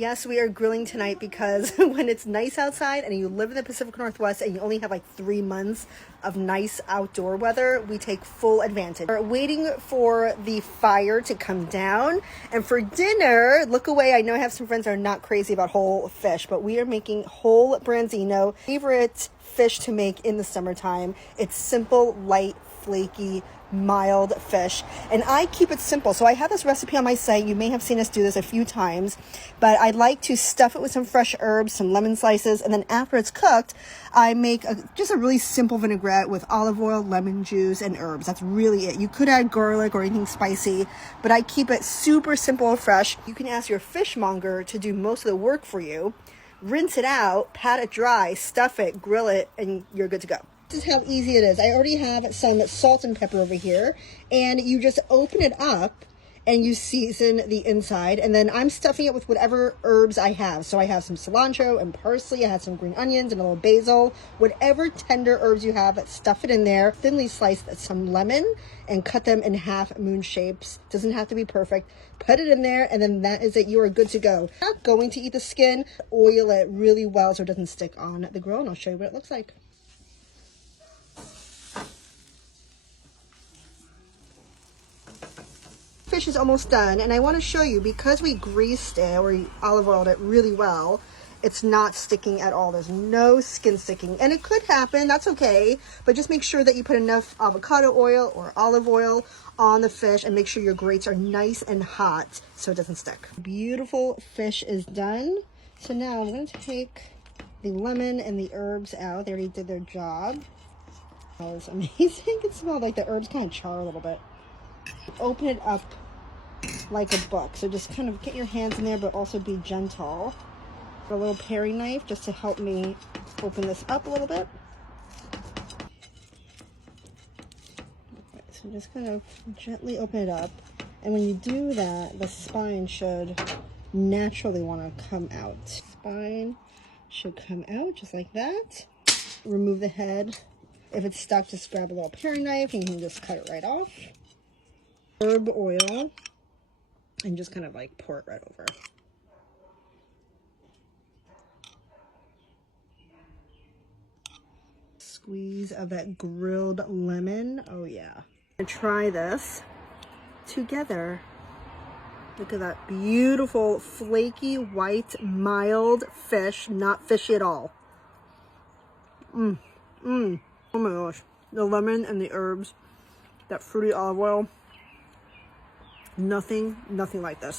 Yes, we are grilling tonight because when it's nice outside and you live in the Pacific Northwest and you only have like 3 months of nice outdoor weather, we take full advantage. We're waiting for the fire to come down. And for dinner, look away. I know I have some friends that are not crazy about whole fish, but we are making whole branzino. Favorite fish to make in the summertime. It's simple, light, flaky, mild fish, and I keep it simple. So I have this recipe on my site. You may have seen us do this a few times, but I like to stuff it with some fresh herbs, some lemon slices, and then after it's cooked, I make just a really simple vinaigrette with olive oil, lemon juice, and herbs. That's really it. You could add garlic or anything spicy, but I keep it super simple and fresh. You can ask your fishmonger to do most of the work for you. Rinse it out, pat it dry, stuff it, grill it, and you're good to go. This is how easy it is. I already have some salt and pepper over here, and you just open it up and you season the inside, and then I'm stuffing it with whatever herbs I have. So I have some cilantro and parsley, I have some green onions and a little basil, whatever tender herbs you have, stuff it in there. Thinly slice some lemon and cut them in half moon shapes. Doesn't have to be perfect. Put it in there, and then that is it. You are good to go. Not going to eat the skin. Oil it really well so it doesn't stick on the grill, and I'll show you what it looks like. Fish is almost done, and I want to show you, because we greased it or olive oiled it really well, it's not sticking at all. There's no skin sticking, and it could happen. That's okay, but just make sure that you put enough avocado oil or olive oil on the fish, and make sure your grates are nice and hot so it doesn't stick. Beautiful fish is done. So now I'm going to take the lemon and the herbs out. They already did their job. It smells amazing. It smells like the herbs kind of char a little bit. Open it up like a book, so just kind of get your hands in there, but also be gentle. A little paring knife just to help me open this up a little bit. Okay, so just kind of gently open it up, and when you do that, the spine should naturally want to come out. Spine should come out just like that. Remove the head. If it's stuck, just grab a little paring knife and you can just cut it right off. Herb oil, and just kind of like pour it right over. Squeeze of that grilled lemon. Oh yeah. And try this together. Look at that beautiful, flaky, white, mild fish. Not fishy at all. Oh my gosh. The lemon and the herbs, that fruity olive oil. Nothing like this.